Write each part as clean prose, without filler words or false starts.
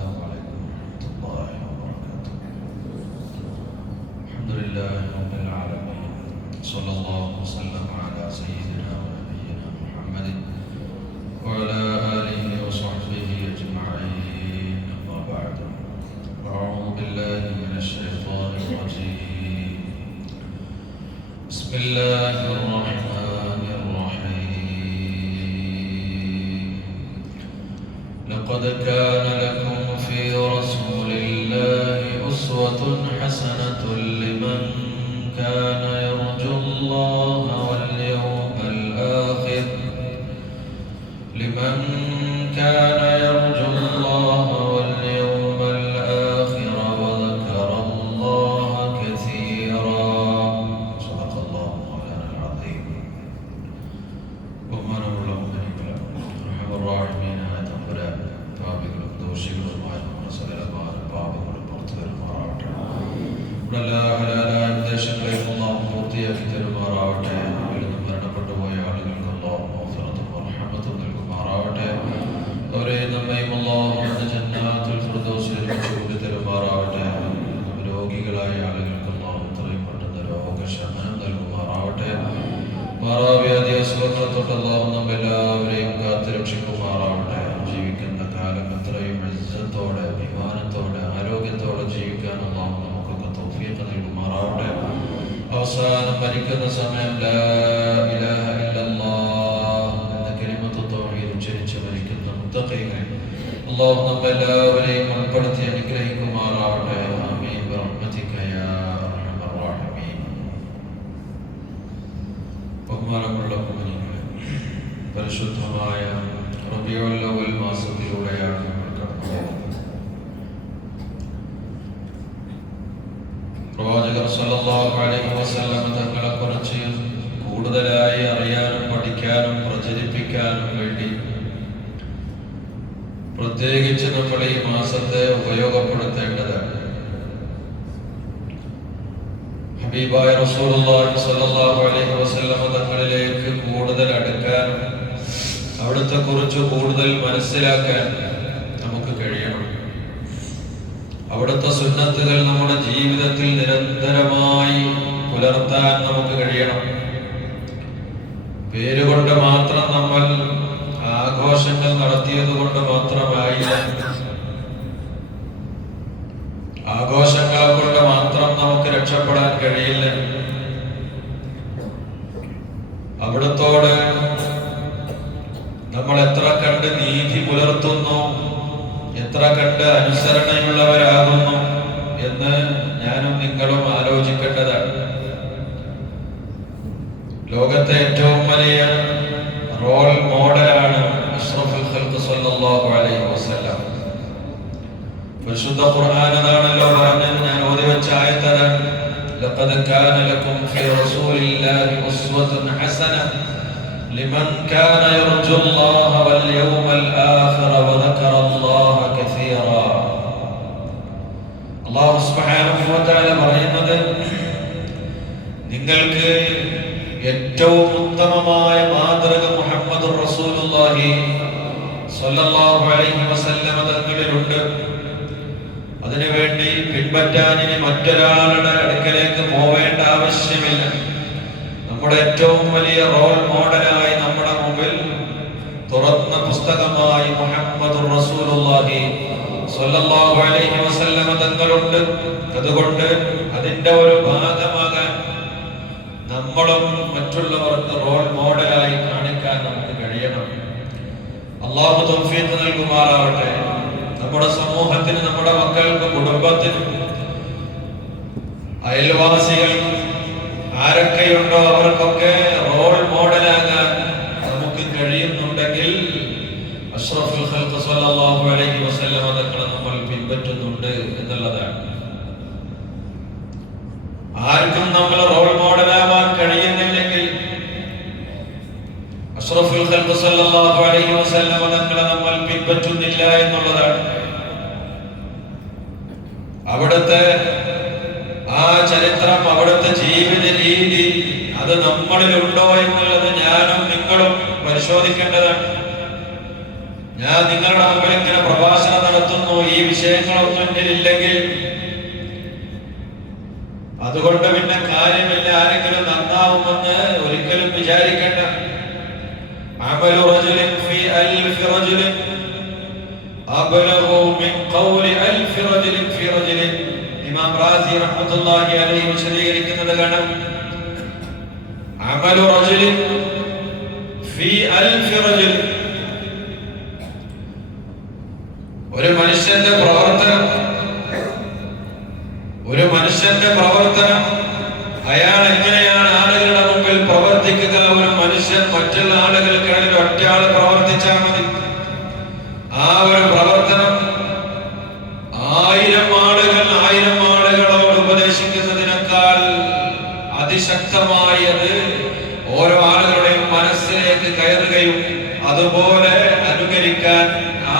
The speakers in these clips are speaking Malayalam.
السلام عليكم ورحمة الله وبركاته. الحمد لله رب العالمين، صلى الله وسلم على سيدنا ونبينا محمد وعلى آله وصحبه أجمعين. أما بعد، أعوذ بالله من الشيطان الرجيم. بسم الله الرحمن الرحيم. لقد كان لكم في رسول الله أسوة حسنة لمن كان يرجو الله واليوم الآخر وذكر الله كثيرا. صدق الله مولانا العظيم. ബഹുമാനമുള്ള മുഅ്മിനീങ്ങളെ, റഹ്മാനുറഹീമായ തമ്പുരാൻ പാപികളും ദോഷികളുമായ നമ്മുടെ സകലമായ പാപങ്ങളും പുറത്തു വരുമാറാവട്ടെ. നമ്മുടെ എല്ലാ ഹലാലായ ഉദ്ദേശങ്ങളെയും അല്ലാഹു പൂർത്തിയാക്കി തരുമാറാവട്ടെ. നമ്മിൽ നിന്ന് മരണപ്പെട്ടു പോയ ആളുകൾക്ക് അല്ലാഹു മഗ്ഫിറത്തും റഹ്മത്തും നൽകുമാറാവട്ടെ. അവരെയും നമ്മയും അല്ലാഹു ജന്നത്തുൽ ഫിർദൗസിൽ ഒരുമിച്ച് തരുമാറാവട്ടെ. രോഗികളായ ആളുകൾക്ക് അല്ലാഹു എത്രയും പെട്ടെന്ന് രോഗശമനം നൽകുമാറാവട്ടെ. മാറാവ്യാധി അസുഖങ്ങളെ തൊട്ട് അല്ലാഹു നമ്മെല്ലാവരെയും കാത്തു രക്ഷിക്കുമാറാവട്ടെ. ജീവിക്കുന്ന കാലം എത്രയും ഇസ്സത്തോടെ, അഭിമാനത്തോടെ, ആരോഗ്യത്തോടെ ജീവിക്കാൻ അല്ലാഹു നമുക്കൊക്കെ തൗഫീഖ് നൽകുമാറാവട്ടെ. അവസാനം മരിക്കുന്ന സമയം ലാ ഇലാഹ ഇല്ലല്ലാഹ് എന്ന കലിമത്ത് തൗഹീദ് ഉച്ചരിച്ച് മരിക്കുന്ന മുത്തഖീങ്ങൾ അല്ലാഹു നമ്മെല്ലാവരെയും ഉൾപ്പെടുത്തി അനുഗ്രഹിക്കുമാറാവട്ടെ. ആമീൻ ബിറഹ്മതിക യാ അർഹമർ റഹീമീൻ. ബഹുമാനമുള്ള മുഅ്മിനീങ്ങളെ, പരിശുദ്ധമായ റബീഉൽ അവ്വൽ മാസത്തിലൂടെയാണ് നമ്മൾ കടന്നുപോകുന്നത്. പ്രവാചകർ സ്വല്ലല്ലാഹു അലൈഹി വസല്ലം തങ്ങളെക്കുറിച്ച് കൂടുതലായി അറിയാനും പഠിക്കാനും പ്രചരിപ്പിക്കാനും വേണ്ടി പ്രത്യേകിച്ച് നമ്മൾ ഈ മാസത്തെ ഉപയോഗപ്പെടുത്തേണ്ടതാണ്. ഹബീബായ റസൂലുള്ളാഹി സ്വല്ലല്ലാഹു അലൈഹി വസല്ലം തങ്ങളിലേക്ക് കൂടുതൽ അടുക്കാനും അവിടുത്തെ കുറിച്ച് കൂടുതൽ മനസ്സിലാക്കാൻ നമുക്ക് കഴിയണം. അവിടുത്തെ സുന്നത്തുകൾ നമ്മുടെ ജീവിതത്തിൽ നിരന്തരമായി പുലർത്താൻ നമുക്ക് കഴിയണം. പേരുകൊണ്ട് മാത്രം നമ്മൾ ആഘോഷങ്ങൾ നടത്തിയത് കൊണ്ട് മാത്രമായില്ല, ആഘോഷങ്ങളെ കൊണ്ട് മാത്രം നമുക്ക് രക്ഷപ്പെടാൻ കഴിയില്ല. അവിടുത്തോട് നമ്മൾ എത്ര കണ്ട് നീതി പുലർത്തുന്നു, എത്ര കണ്ട് അനുസരണയുള്ളവരാകുന്നു എന്ന് ഞാനും നിങ്ങളും ആലോചിക്കേണ്ടതാണ്. ലോകത്തെ ഏറ്റവും വലിയ റോൾ മോഡലാണ് അഷ്റഫുൽ ഖൽഖ് സ്വല്ലല്ലാഹു അലൈഹി വസല്ലം. പരിശുദ്ധ ഖുർആൻ അതാണല്ലോ പറഞ്ഞത്. ഞാൻ ഓതി വെച്ച ആയത്താണ് ലഖദ് കാന ലക്കും ഫീ റസൂലില്ലാഹി ഉസ്വത്തുൻ ഹസന ലിമൻ കാന യർജുല്ലാഹ വൽ യൗമൽ ആഖിറ വദക്കറ അല്ലാഹ കസീറാ. അല്ലാഹു സുബ്ഹാനഹു വ തആല പറയുന്നത്, നിങ്ങൾക്ക് ഏറ്റവും ഉത്തമമായ മാതൃക മുഹമ്മദുർ റസൂലുള്ളാഹി സ്വല്ലല്ലാഹു അലൈഹി വസല്ലം തങ്ങളിലുണ്ട്. അതിനുവേണ്ടി പിൻപറ്റാൻ ഇനി മറ്റൊരാളുടെ അടുക്കലേക്ക് പോവേണ്ട ആവശ്യമില്ല. നമ്മുടെ ഏറ്റവും വലിയ റോൾ മോഡലായി നമ്മുടെ മുമ്പിൽ തുറന്ന പുസ്തകമായി മുഹമ്മദുർ റസൂലുള്ളാഹി സ്വല്ലല്ലാഹു അലൈഹി വസല്ലം തങ്ങളുണ്ട്. അതുകൊണ്ട് അതിന്റെ ഒരു ഭാഗമാകാൻ നമ്മളും മറ്റുള്ളവർക്ക് റോൾ മോഡലായി കാണിക്കാൻ നമുക്ക് കഴിയണം. അല്ലാഹു തൗഫീഖ് നൽകുമാറാവട്ടെ. നമ്മുടെ സമൂഹത്തിന്, നമ്മുടെ മക്കൾക്ക്, കുടുംബത്തിന്, അയൽവാസികൾക്ക് ആരൊക്കെയുണ്ടോ അവർക്കൊക്കെ റോൾ മോഡലാകാൻ നമുക്ക് കഴിയുന്നുണ്ടെങ്കിൽ അഷ്റഫുൽ ഖൽഖ് സ്വല്ലല്ലാഹു അലൈഹി വസല്ലം തങ്ങളെ നമ്മൾ പിൻപറ്റുന്നുണ്ട് എന്നുള്ളതാണ്. ആർക്കും നമ്മൾ റോൾ മോഡലാവാൻ കഴിയുന്നില്ലെങ്കിൽ അഷ്റഫുൽ ഖൽഖ് സ്വല്ലല്ലാഹു അലൈഹി വസല്ലം തങ്ങളെ നമ്മൾ പിൻപറ്റുന്നില്ല എന്നുള്ളതാണ്. അവിടുത്തെ ആ ചരിത്രം, അവിടുത്തെ ജീവിത രീതി അത് നമ്മളിലുണ്ടോ എന്നുള്ളത് ഞാനും നിങ്ങളും പരിശോധിക്കേണ്ടതാണ്. ഞാൻ നിങ്ങളുടെ മുമ്പിൽ ഇങ്ങനെ പ്രഭാഷണം നടത്തുന്നു, ഈ വിഷയങ്ങളൊന്നും എന്നിലില്ലെങ്കിൽ അതുകൊണ്ട് പിന്നെ കാര്യമില്ല, ആരെങ്കിലും നന്നാവുമെന്ന് ഒരിക്കലും വിചാരിക്കേണ്ട. അമലു റജുലിൻ ഫീ അൽഫി റജുലിൻ അബ്ലഗു മിൻ ഖൗലി അൽഫി റജുലിൻ ഫീ റജുലിൻ. ഇമാം റാസി റഹ്മത്തുള്ളാഹി അലൈഹി വിശദീകരിക്കുന്നത് കാണാം. അമലു റജുലിൻ ഫീ അൽഫി റജുലിൻ, ഒരു മനുഷ്യന്റെ പ്രവർത്തനം അയാൾ എങ്ങനെയാണ് ആളുകളുടെ മുമ്പിൽ പ്രവർത്തിക്കുക. ഒരു മനുഷ്യൻ മറ്റുള്ള ആളുകൾക്കിടയിൽ ഒറ്റയാൾ പ്രവർത്തിച്ചാൽ മതി. ആ ഒരു പ്രവർത്തനം 1000 ആളുകളോട് ഉപദേശിക്കുന്നതിനേക്കാൾ അതിശക്തമായത് ഓരോ ആളുകളുടെയും മനസ്സിലേക്ക് കയറുകയും അതുപോലെ അനുകരിക്കാൻ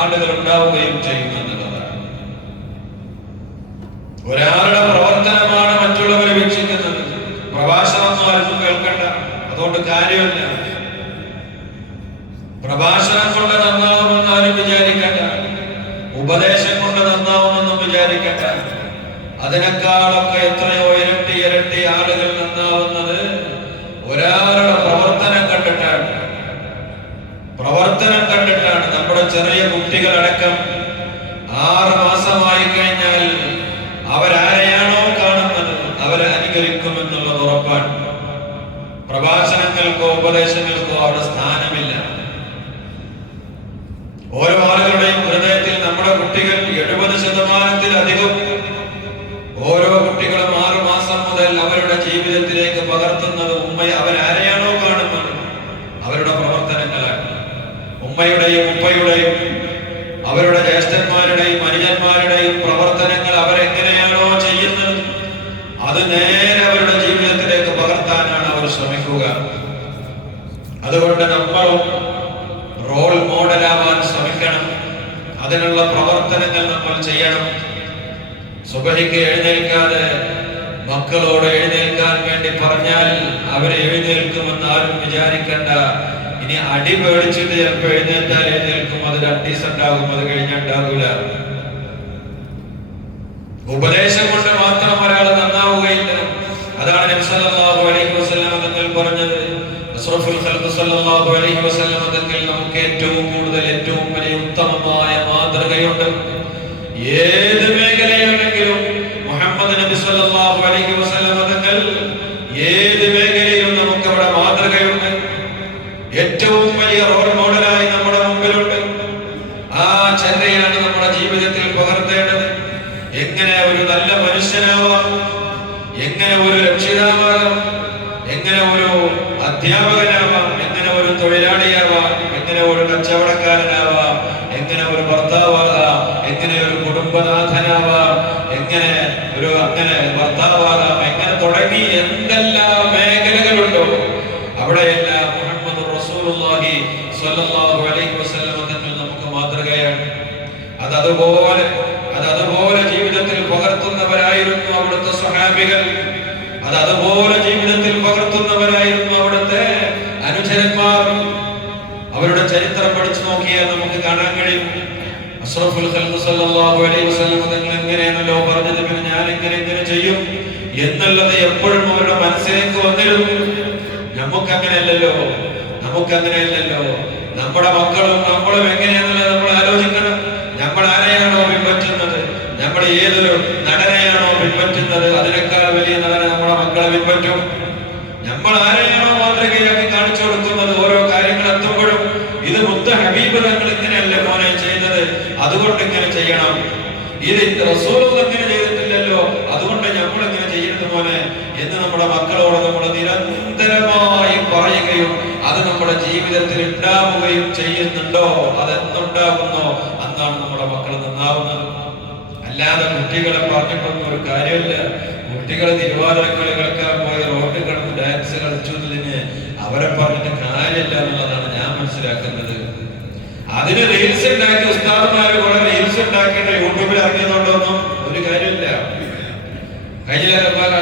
ആളുകൾ ഉണ്ടാവുകയും ചെയ്യുമെന്നുള്ളതാണ്. ഒരാളുടെ പ്രവർത്തനമാണ് മറ്റുള്ളവരെ വീക്ഷിക്കുന്നത്. പ്രഭാഷണം ആർക്കും കേൾക്കണ്ട, അതുകൊണ്ട് കാര്യമില്ല. പ്രഭാഷണം കൊണ്ട് നന്നാവുമെന്ന് ആരും വിചാരിക്കണ്ട, ഉപദേശം കൊണ്ട് നന്നാവുമെന്നും വിചാരിക്കണ്ട. അതിനേക്കാളൊക്കെ എത്രയോ ഇരട്ടി ആളുകൾ നന്നാവുന്നത് ഒരാളുടെ പ്രവർത്തനം കണ്ടിട്ടാണ്. നമ്മുടെ ചെറിയ കുട്ടികളടക്കം 6 മാസമായി കഴിഞ്ഞാൽ അവരാരെയാണോ കാണുന്നത് അവരെ അനുകരിക്കുമെന്നുള്ളത് ഉറപ്പാണ്. പ്രഭാഷണങ്ങൾക്കോ ഉപദേശങ്ങൾക്കോ അവിടെ സ്ഥാനമില്ല. ഓരോ ആളുകളുടെയും ഹൃദയത്തിൽ നമ്മുടെ കുട്ടികൾ 70%-ത്തിലധികം ഓരോ കുട്ടികളും 6 മാസം മുതൽ അവരുടെ ജീവിതത്തിലേക്ക് പകർത്തുന്നത് അവരാരെയാണോ കാണുന്നത് അവരുടെ പ്രവർത്തനങ്ങളാണ്. ഉമ്മയുടെയും ഉപ്പയുടെയും അവരുടെ ജ്യേഷ്ഠന്മാരുടെയും അനുജന്മാരുടെയും പ്രവർത്തനങ്ങൾ അവരെങ്ങനെയാണോ ചെയ്യുന്നത് അത് നേരെ അവരുടെ ജീവിതത്തിലേക്ക് പകർത്താനാണ് അവർ ശ്രമിക്കുക. അതുകൊണ്ട് നമ്മളും റോൾ മോഡലാവാൻ ശ്രമിക്കണം. അതിനുള്ള പ്രവർത്തനങ്ങൾ നമ്മൾ ചെയ്യണം. സുബഹിക്ക് എഴുന്നേൽക്കാതെ മക്കളോട് എഴുന്നേൽക്കാൻ വേണ്ടി പറഞ്ഞാൽ അവരെ എഴുന്നേൽക്കുമെന്ന് ആരും വിചാരിക്കണ്ട. ഇനി അടി പേടിച്ചിട്ട് ചിലപ്പോൾ എഴുന്നേറ്റാൽ എഴുന്നേൽക്കും, അത് 2 ദിവസം ഉണ്ടാകും, അത് കഴിഞ്ഞുണ്ടാകൂല. ഉപദേശം കൊണ്ട് മാത്രം ഒരാൾ നന്നാവുകയില്ല. അതാണ് നബി സല്ലല്ലാഹു അലൈഹി വസല്ലം തങ്ങൾ പറഞ്ഞത്. അഷ്റഫുൽ ഖൽഖ് സല്ലല്ലാഹു അലൈഹി വസല്ലം തങ്ങൾ നമുക്ക് ഏറ്റവും കൂടുതൽ ഏറ്റവും വലിയ ഉത്തമമായ മാതൃകയുണ്ട്. ഏത് മേഖലയിലാണെങ്കിലും മുഹമ്മദ് നബി സല്ലല്ലാഹു അലൈഹി വസല്ലം തങ്ങൾ ഏത് മേഖലയിലും നമുക്ക് അവിടെ മാതൃകയുണ്ട്. ഏറ്റവും വലിയ റോൾ മോഡലായി നമ്മുടെ മുമ്പിലുണ്ട്. ആ ചര്യയാണ് നമ്മുടെ ജീവിതത്തിൽ പകർത്തേണ്ടത്. എങ്ങനെ ഒരു നല്ല മനുഷ്യനാവാം, എങ്ങനെ ഒരു രക്ഷിതാവാകാം, എങ്ങനെ ഒരു അധ്യാപകനാവാം, എങ്ങനെ ഒരു തൊഴിലാളിയാവാം, എങ്ങനെ ഒരു കച്ചവടക്കാരനാവാം, എങ്ങനെ ഒരു ഭർത്താവാകാം, എങ്ങനെ ഒരു കുടുംബനാഥനാവാം, എങ്ങനെ ഭർത്താവാകാം, എങ്ങനെ തുടങ്ങി എന്തെല്ലാം മേഖലകളുണ്ടോ അവിടെയെല്ലാം മുഹമ്മദ് റസൂലുള്ളാഹി സ്വല്ലല്ലാഹു അലൈഹി വസല്ലം തങ്ങൾ നമുക്ക് മാതൃകയാണ്. അതുപോലെ ജീവിതത്തിൽ പകർത്തുന്നവരായിരുന്നു അവിടുത്തെ സ്വഹാബികൾ. അതുപോലെ ജീവിതത്തിൽ പകർത്തുന്നവരായിരുന്നു അവിടുത്തെ അനുചരന്മാർ. അവരുടെ ചരിത്രം പഠിച്ചു നോക്കിയാൽ നമുക്ക് കാണാൻ കഴിയും. അഷ്റഫുൽ ഖൽഖ് സല്ലല്ലാഹു അലൈഹി വസല്ലം തങ്ങൾ എങ്ങനെയാണല്ലോ പറഞ്ഞത്, പിന്നെ ഞാൻ ഇങ്ങനെ ചെയ്യും എന്നുള്ളത് എപ്പോഴും അവരുടെ മനസ്സിലേക്ക് വന്നിരുന്നു. നമുക്കങ്ങനെയല്ലല്ലോ. നമ്മുടെ മക്കളും നമ്മളും എങ്ങനെയാണെന്നുള്ളത് നമ്മൾ ആലോചിക്കണം. നമ്മൾ ആരെയാണോ പിൻപറ്റുന്നത്, നമ്മൾ ഏതൊരു നടനെയാണോ പിൻപറ്റുന്നത്, അതിനേക്കാൾ വലിയ നടനെ നമ്മുടെ മക്കളെ പിൻപറ്റും. നമ്മൾ ആരെയാണോ മാതൃകയാക്കി കാണിച്ചു കൊടുക്കുന്നത്, ഓരോ കാര്യങ്ങൾ എത്തുമ്പോഴും ഇത് മുത്ത് ഹബീബ് തങ്ങൾ ഇങ്ങനെയല്ലേ മോനെ ചെയ്തത്, അതുകൊണ്ട് ഇങ്ങനെ ചെയ്യണം. ഇത് റസൂൽ ഇങ്ങനെ ചെയ്തിട്ടില്ലല്ലോ, അതുകൊണ്ട് നമ്മൾ ഇങ്ങനെ ചെയ്യുന്നത് മോനെ എന്ന് നമ്മുടെ മക്കളോട് നമ്മൾ നിരന്തരമായി പറയുകയും അത് നമ്മുടെ ജീവിതത്തിൽ ഉണ്ടാവുകയും ചെയ്യുന്നുണ്ടോ, അതെന്തുണ്ടാകുന്നോ അന്നാണ് നമ്മുടെ മക്കൾ നന്നാവുന്നത്. അല്ലാതെ കുട്ടികളെ പറഞ്ഞിട്ടൊന്നും ഒരു കാര്യമില്ല. കുട്ടികൾ തിരുവാതിരക്കളി കളിക്കാൻ പോയി റോഡിൽ കിടന്ന് ഡാൻസ് കളിച്ചതിന് അവരെ പറഞ്ഞിട്ട് കാര്യമില്ല എന്നുള്ളതാണ് ഞാൻ മനസ്സിലാക്കുന്നത്. അതിന് റീൽസ് ഉണ്ടാക്കി ഉസ്താദുമാര് കുറെ റീൽസ് ഉണ്ടാക്കിയിട്ട് യൂട്യൂബിൽ ഇറങ്ങിയതുകൊണ്ടൊന്നും ഒരു കാര്യമില്ല. കഴിഞ്ഞ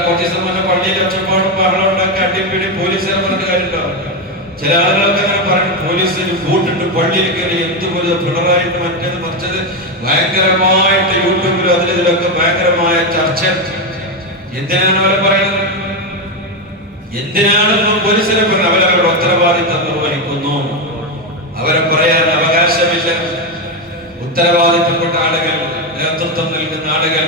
കുറച്ച് ദിവസം മുന്നേ പള്ളിയിൽ ഒച്ചപ്പാടും ബഹളം ഉണ്ടാക്കി അടിപ്പിടി പോലീസുകാരെ പറഞ്ഞ കാര്യമുണ്ടോ? ചില ആളുകളൊക്കെ അങ്ങനെ പറയും, പോലീസിന് കൂട്ടിട്ട് പള്ളിയിൽ കയറി എന്തുപോലെ പിണറായിട്ട് മറ്റേത് മറിച്ചത് ഭയങ്കരമായിട്ട് ഇതിലൊക്കെ ഭയങ്കരമായ ചർച്ച. എന്തിനാണ് അവരെ പറയുന്നത്? എന്തിനാണ് പോലീസിനെ പറയുന്നത്? അവരവരുടെ ഉത്തരവാദിത്തം നിർവഹിക്കുന്നു. അവരെ പറയാൻ അവകാശമില്ല. ഉത്തരവാദിത്തപ്പെട്ട ആളുകൾ, നേതൃത്വം നൽകുന്ന ആളുകൾ,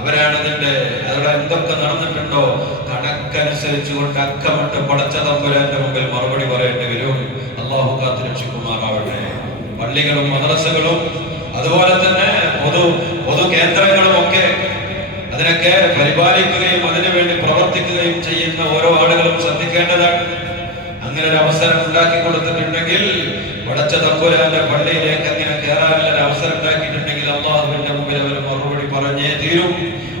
അവരാണ് ഇതിന്റെ അവിടെ എന്തൊക്കെ നടന്നിട്ടുണ്ടോ കണക്കനുസരിച്ചുകൊണ്ട് അക്കമിട്ട് പടച്ച തമ്പുരാന്റെ മുമ്പിൽ മറുപടി പറയേണ്ടി വരും. അള്ളാഹു കാത്ത് രക്ഷിക്കുമാറാവട്ടെ. പള്ളികളും മദ്രസകളും അതുപോലെ തന്നെ പൊതു കേന്ദ്രങ്ങളും ഒക്കെ അതിനൊക്കെ പരിപാലിക്കുകയും അതിനുവേണ്ടി പ്രവർത്തിക്കുകയും ചെയ്യുന്ന ഓരോ ആളുകളും ശ്രദ്ധിക്കേണ്ടതാണ്. അങ്ങനെ ഒരു അവസരം ഉണ്ടാക്കി കൊടുത്തിട്ടുണ്ടെങ്കിൽ, പടച്ച തമ്പുരാന്റെ പള്ളിയിലേക്ക് അങ്ങനെ കയറാനുള്ള ഒരു അവസരം ഉണ്ടാക്കിയിട്ടുണ്ടെങ്കിൽ അള്ളാഹുവിന്റെ മുമ്പിൽ അവർ മറുപടി പറഞ്ഞേ തീരും.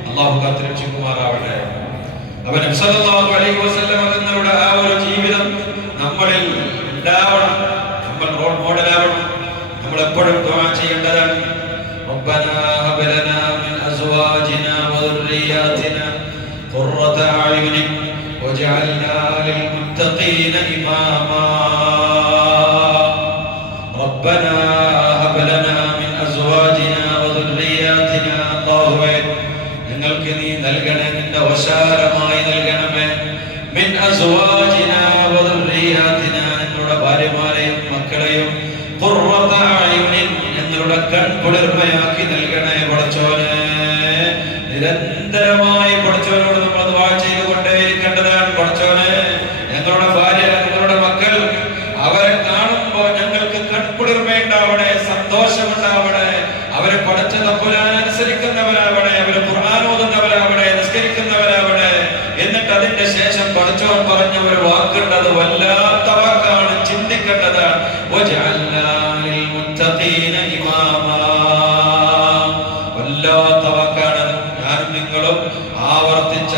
അള്ളാഹു കാത്ത് രക്ഷിക്കുമാറാവട്ടെ. അപ്പോൾ നബി സല്ലല്ലാഹു അലൈഹി വസല്ലം തങ്ങളുടെ ആ ഒരു ജീവിതം നമ്മളിൽ ഉണ്ടാവണം. നമ്മൾ റോൾ മോഡലാവണം. നമ്മൾ എപ്പോഴും ദുആ ചെയ്യേണ്ടതാണ്. റബ്ബനാ ഹബ് ലനാ മിൻ അസ്വാജിനാ വദുർരിയാതിനാ ഖുർറത അയുനിൻ വജഅൽനാ ലിൽ മുത്തഖീന ഇമാമാ. റബ്ബനാ ഹബ് ലനാ മിൻ അസ്വാജിനാ വദുർരിയാതിനാ. അല്ലാഹുവേ, ഞങ്ങൾക്ക് നീ നൽകണേ, നിന്റെ വശാരമായി നൽകണമേ. മിൻ അസ്വാജിനാ വദുർരിയാതിനാ, ഞങ്ങളുടെ ഭാര്യമാരെയും മക്കളെയും ഖുർറത അയുനിൻ, ഞങ്ങളുടെ കൺകുളിർമയാക്കി നൽകണേ പടച്ചോനെ. നിരന്തരമായി പടച്ചോനോട് നമ്മൾ ദുആ ചെയ്തുകൊണ്ടേയിരിക്കേണ്ടതാണ്. പടച്ചോനെ, ഞങ്ങളുടെ ഭാര്യ, ഞങ്ങളുടെ മക്കൾ, അവരെ കാണുമ്പോൾ ഞങ്ങൾക്ക് കൺകുളിർമയുണ്ടാവണേ, സന്തോഷമുണ്ടാവണേ. അവരെ പടച്ച തമ്പുരാനെ അനുസരിക്കുന്നവരാവണേ, അവരെ ഖുർആൻ ഓതുന്നവരാവണേ, നിസ്കരിക്കുന്നവരാവണേ. എന്നിട്ട് അതിന്റെ ശേഷം പടച്ചോൻ പറഞ്ഞ ഒരു വാക്കുണ്ട്, അത് വല്ലാത്ത വാക്കാണ്, ചിന്തിക്കേണ്ടതാണ്. വജഅൽനാ ലിൽ മുത്തഖീന ഇമാമാ. വല്ലാത്ത വാക്കാണ്. ഞാനും നിങ്ങളും ആവർത്തിച്ച്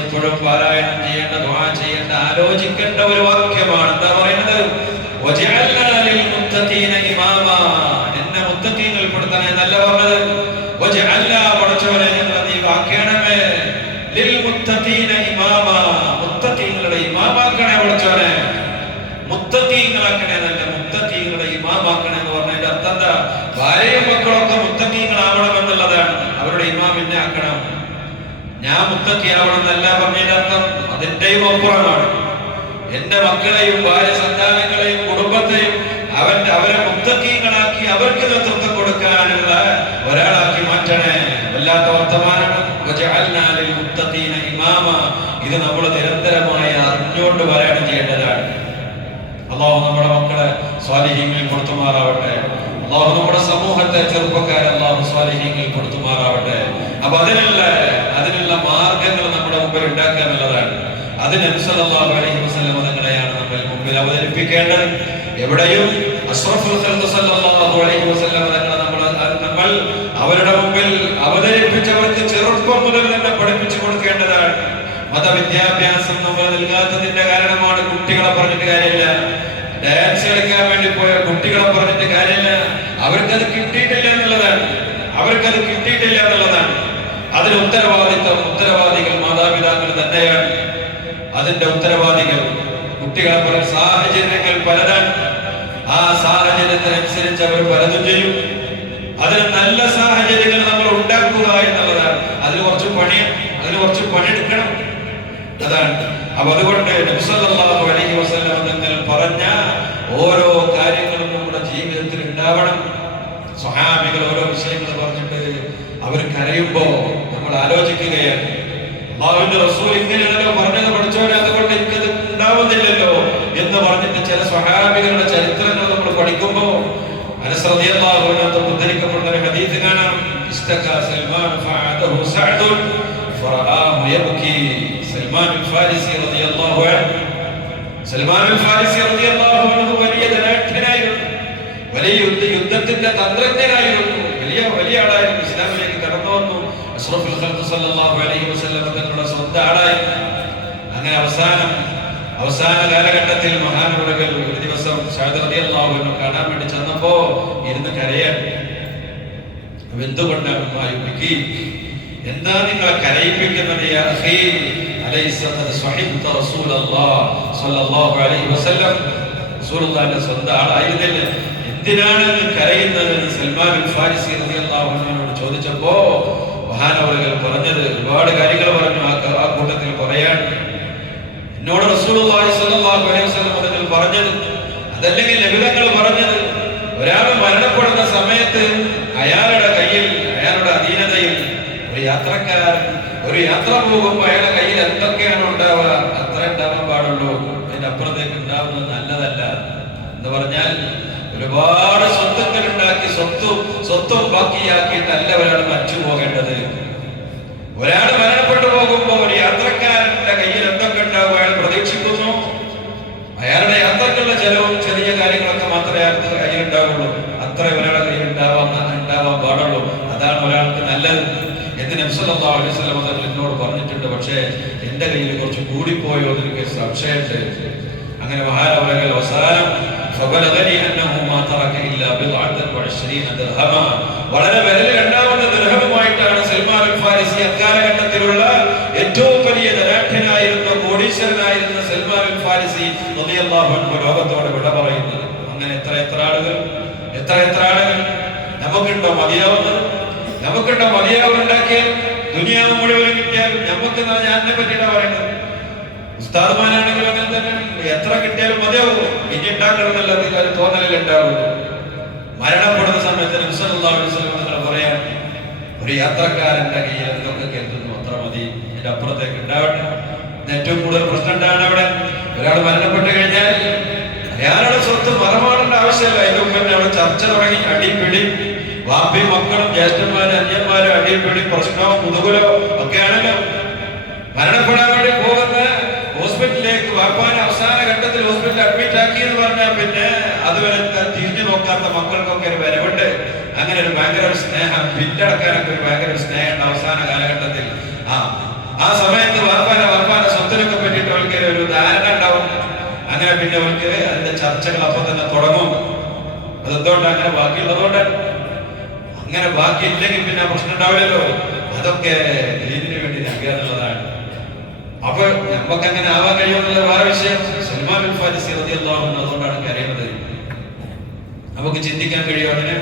എപ്പോഴും പാരായണം ചെയ്യേണ്ട, ദുആ ചെയ്യേണ്ട, ആലോചിക്കേണ്ട ഒരു വാക്യമാണ്. എന്താ പറയുന്നത്? വജഅൽനാ ലിൽ മുത്തഖീന ഇമാമാ. എന്നെ മുത്തഖീങ്ങളിൽ പെടുത്തണേ എന്നല്ല പറഞ്ഞത്. വജഅൽനാ, പടച്ചവനെ ഞങ്ങളെ നീ ആക്കണമേ, ലിൽ മുത്തഖീന ഇമാമാ. മുത്തഖീങ്ങളുടെ ഇമാമാക്കണേ പടച്ചവനെ. മുത്തഖീങ്ങളാക്കണേ എന്നല്ല, മുത്തഖീങ്ങളുടെ ഇമാമാക്കണേ എന്ന് പറഞ്ഞതിന്റെ അർത്ഥം എന്താ? ഭാര്യയും മക്കളൊക്കെ മുത്തഖീങ്ങളാവണം എന്നുള്ളതാണ്. അവരുടെ ഇമാമിനെ ആക്കണം. ഞാൻ മുത്തഖിയാവണം എന്നല്ല പറഞ്ഞതിന്റെ അർത്ഥം, അതിന്റെയും അപ്പുറമാണ്. എന്റെ മക്കളെയും ഭാര്യ സന്താനങ്ങളെയും കുടുംബത്തെയും അവരെ മുത്തഖീങ്ങളാക്കി അവർക്ക് നേതൃത്വം കൊടുക്കാനുള്ള ഒരാളാക്കി മാറ്റണേ. വല്ലാത്ത വർത്തമാനമാണ്. വജഅൽനാ ലിൽ മുത്തഖീന ഇമാമാ. ഇത് നമ്മൾ നിരന്തരമായി അറിഞ്ഞുകൊണ്ട് പാരായണം ചെയ്യേണ്ടതാണ്. അല്ലാഹു നമ്മുടെ മക്കളെ സ്വാലിഹീങ്ങളിൽ കൊടുത്തുമാറാവട്ടെ. അല്ലാഹു നമ്മുടെ സമൂഹത്തെ ചെറുപ്പക്കാരെ അല്ലാഹു സ്വാലിഹീങ്ങളിൽ കൊടുത്തുമാറാവട്ടെ. അപ്പൊ അതിനുള്ള മാർഗങ്ങൾ നമ്മുടെ മുമ്പിൽ ഉണ്ടാക്കുക എന്നുള്ളതാണ്. അതിന് നബി സല്ലല്ലാഹു അലൈഹി വസല്ലം തങ്ങളെയാണ് നമ്മൾ മുമ്പിൽ അവതരിപ്പിക്കേണ്ടത്. എവിടെയും അഷ്റഫുൽ ഖൽഖ് സല്ലല്ലാഹു അലൈഹി വസല്ലം തങ്ങളെ നമ്മൾ അവരുടെ മുമ്പിൽ അവതരിപ്പിച്ചവർക്ക് ചെറുപ്പം മുതൽ തന്നെ പഠിപ്പിച്ചു കൊടുക്കേണ്ടതാണ്. മതവിദ്യാഭ്യാസം നമ്മൾ നൽകാത്തതിന്റെ കാരണമാണ് കുട്ടികളെ പറഞ്ഞിട്ട് കാര്യമില്ല. ഡാൻസ് കളിക്കാൻ വേണ്ടി പോയ കുട്ടികളെ പറഞ്ഞിട്ട് കാര്യമില്ല. അവർക്കത് കിട്ടിയിട്ടില്ല എന്നുള്ളതാണ്. അതിന് ഉത്തരവാദികൾ മാതാപിതാക്കൾ തന്നെയാണ്. അതിന്റെ ഉത്തരവാദികൾ കുട്ടികളെ പല സാഹചര്യങ്ങൾ പലതാണ്. ആ സാഹചര്യത്തിനനുസരിച്ച് അവർ പലതും ചെയ്യും. അതിന് നല്ല സാഹചര്യങ്ങൾ നമ്മൾ ഉണ്ടാക്കുക എന്നുള്ളതാണ്. അതിന് കുറച്ച് പണിയെടുക്കണം. അതാണ്. അപ്പൊ അതുകൊണ്ട് നബി സല്ലല്ലാഹു അലൈഹി വസല്ലം തങ്ങൾ പറഞ്ഞ ഓരോ കാര്യങ്ങളും നമ്മുടെ ജീവിതത്തിൽ ഉണ്ടാവണം. സ്വഹാബികൾ ഓരോ വിഷയങ്ങൾ പറഞ്ഞിട്ട് അവർ കരയുമ്പോ നമ്മൾ ആലോചിക്കുകയാണ്, അല്ലാഹുവിന്റെ റസൂൽ ഇങ്ങനെയാണല്ലോ പറഞ്ഞത് പഠിച്ചവരെ, അതുകൊണ്ട് എനിക്കത് ഉണ്ടാവുന്നില്ലല്ലോ എന്ന് പറഞ്ഞിട്ട് ചില സ്വഹാബികളുടെ ചരിത്രങ്ങൾ നമ്മൾ പഠിക്കുമ്പോ അനസ് റളിയല്ലാഹു അൻഹു ഉദ്ധരിക്കപ്പെടുന്ന ഒരു ഹദീസ് കാണാം. ഇസ്തഖാ സൽമാൻ ഫഅദഹു സഅദ് ഫറആഹു യബ്കി. സൽമാൻ അൽ ഫാരിസി റളിയല്ലാഹു അൻഹു വലിയ ധനാഢ്യനായിരുന്നു, വലിയ യുദ്ധത്തിന്റെ തന്ത്രജ്ഞനായിരുന്നു, വലിയ ആളായിരുന്നു. ഇസ്ലാമിലേക്ക് കടന്നു വന്നു. അഷ്റഫുൽ ഖൽഖ് സല്ലല്ലാഹു അലൈഹി വസല്ലം തങ്ങളുടെ സ്വന്തം ആളായിരുന്നു. അങ്ങനെ അവസാന കാലഘട്ടത്തിൽ മഹാനവറുകൾ ഒരു ദിവസം സഅദ് റളിയല്ലാഹു അൻഹു കാണാൻ വേണ്ടി ചെന്നപ്പോ ഇരുന്ന് കരയാൻ. എന്തുകൊണ്ടാണ് എന്താ നിങ്ങളെ കരയിപ്പിക്കുന്നത്? യാ അഖീ അലൈസ ഖദ് സ്വഹിബ്ത റസൂലല്ലാഹ് സ്വല്ലല്ലാഹു അലൈഹി വസല്ലം. റസൂലുള്ളാഹിന്റെ സ്വന്തം ആളായിരുന്നില്ല. എന്തിനാണ് കരയുന്നത് സൽമാൻ ഫാരിസി റളിയല്ലാഹു അൻഹുവിനോട് ചോദിച്ചപ്പോ മഹാനവറുകൾ പറഞ്ഞത് ഒരുപാട് കാര്യങ്ങൾ പറഞ്ഞു. ആ കൂട്ടത്തിൽ പറയാൻ എന്നോട് റസൂലുള്ളാഹി സ്വല്ലല്ലാഹു അലൈഹി വസല്ലം തങ്ങൾ പറഞ്ഞത്, അതല്ലെങ്കിൽ നബി തങ്ങൾ പറഞ്ഞത്, ഒരാൾ മരണപ്പെടുന്ന സമയത്ത് അയാളുടെ കയ്യിൽ, അയാളുടെ അധീനതയിൽ ഒരു യാത്രക്കാരൻ ഒരു യാത്ര പോകുമ്പോൾ അയാളുടെ കയ്യിൽ എന്തൊക്കെയാണ് ഉണ്ടാവുക അത്ര ഉണ്ടാവാൻ പാടുള്ളൂ. അതിന്റെ അപ്പുറത്തേക്ക് ഉണ്ടാവുന്നത് നല്ലതല്ല എന്ന് പറഞ്ഞാൽ ഒരുപാട് സ്വത്തുക്കൾ ഉണ്ടാക്കി സ്വത്തും ബാക്കിയാക്കിയിട്ടല്ല ഒരാൾ മരിച്ചു പോകേണ്ടത്. ഒരാൾ മരണപ്പെട്ടു പോകുമ്പോൾ ഒരു യാത്രക്കാരന്റെ കയ്യിൽ എന്തൊക്കെ ഉണ്ടാവും അയാൾ പ്രതീക്ഷിക്കുന്നു. അയാളുടെ യാത്രക്കുള്ള ചെലവും ചെറിയ കാര്യങ്ങളൊക്കെ മാത്രമേ അയാൾക്ക് കയ്യിൽ ഉണ്ടാവുള്ളൂ. അത്ര ഒരാളുടെ കയ്യിൽ ഉണ്ടാവാൻ പാടുള്ളൂ. അതാണ് ഒരാൾക്ക് നല്ലത് എന്ന് നബി സല്ലല്ലാഹു അലൈഹി വസല്ലം തങ്ങൾ എന്നോട് പറഞ്ഞിട്ടുണ്ട്. പക്ഷേ എന്റെ കയ്യിൽ കുറച്ച് കൂടിപ്പോയോ എന്നെനിക്ക് സംശയമുണ്ട്. അങ്ങനെ മഹാനവറുകൾ അവസാനം വളരെ വിരൽ എണ്ണാവുന്ന ദിർഹമുമായിട്ടാണ് സൽമാൻ ഫാരിസി അക്കാലഘട്ടത്തിലുള്ള ഏറ്റവും വലിയ ധനാഢ്യനായിരുന്ന കോടീശ്വരനായിരുന്ന സൽമാൻ ഫാരിസി റളിയല്ലാഹു അൻഹു ലോകത്തോട് വിട പറയുന്നത്. അങ്ങനെ എത്ര ആളുകൾ നമുക്കുണ്ടോ മതിയാവുന്നുണ്ടാക്കിയാൽ ദുനിയാവ് മുഴുവൻ കിട്ടിയാൽ നമുക്ക് ഞാനെ പറ്റിയിട്ടാ പറയുന്നത്. ഉസ്താദ്മാരാണെങ്കിലും അങ്ങനെ തന്നെ, എത്ര കിട്ടിയാലും മതിയാവും, ഇനി ഉണ്ടാക്കണമെന്നല്ലാതെ കാര്യം തോന്നലിൽ ഉണ്ടാവുള്ളൂ. മരണപ്പെടുന്ന സമയത്ത് നബി സല്ലല്ലാഹു അലൈഹി വസല്ലം തങ്ങൾ പറയാൻ, ഒരു യാത്രക്കാരന്റെ കയ്യിൽ എന്തൊക്കെ കരുതുന്നു അത്ര മതി, ഇതിന്റെ അപ്പുറത്തേക്ക് ഉണ്ടാവട്ടെ. ഏറ്റവും കൂടുതൽ പ്രശ്നം ഉണ്ടാണ് അവിടെ. ഒരാൾ മരണപ്പെട്ടു കഴിഞ്ഞാൽ അയാളുടെ സ്വത്ത് മറമാടേണ്ട ആവശ്യമില്ല. അതിന് മുമ്പ് അവിടെ ചർച്ച തുടങ്ങി, അടിപിടി, വാപ്പയും മക്കളും ജ്യേഷ്ഠന്മാരും അന്യന്മാരും അടിപിടി, പ്രശ്നവും മുതുകലോ ഒക്കെയാണല്ലോ. മരണപ്പെടാൻ വേണ്ടി പോകുന്ന ഹോസ്പിറ്റലിലേക്ക് വാപ്പാനെ അവസാന ഘട്ടത്തിൽ ഹോസ്പിറ്റലിൽ അഡ്മിറ്റ് ആക്കി എന്ന് പറഞ്ഞാൽ പിന്നെ അതുവരെ തിരിഞ്ഞു നോക്കാത്ത മക്കൾക്കൊക്കെ ഒരു വരവുണ്ട്. അങ്ങനെ ഒരു ഭയങ്കര ഒരു സ്നേഹം, ബില്ലടക്കാനൊക്കെ ഒരു ഭയങ്കര ഒരു സ്നേഹമുണ്ട് അവസാന കാലഘട്ടത്തിൽ. ആ സമയത്ത് വാപ്പാന്റെ സ്വത്തിനൊക്കെ പറ്റിയിട്ട് അവർക്ക് ഒരു ധാരണ ഉണ്ടാവും. അങ്ങനെ പിന്നെ അവർക്ക് അതിന്റെ ചർച്ചകൾ അപ്പൊ തന്നെ തുടങ്ങും. അതെന്തുകൊണ്ട് അങ്ങനെ ബാക്കിയുള്ളതുകൊണ്ടാണ്. അങ്ങനെ ബാക്കിയില്ലെങ്കിൽ പിന്നെ പ്രശ്നം ഉണ്ടാവില്ലല്ലോ. അതൊക്കെ ദീനിന് വേണ്ടി നൽകാനുള്ളതാണ്. അപ്പൊ നമുക്ക് അങ്ങനെ ആവാൻ കഴിയുമെന്നുള്ള വേറെ വിഷയം. സൽമാൻ ഫാരിസി റളിയല്ലാഹു അൻഹു അതുകൊണ്ടാണ് കരയുന്നത്. നമുക്ക് ചിന്തിക്കാൻ കഴിയും. അതിന്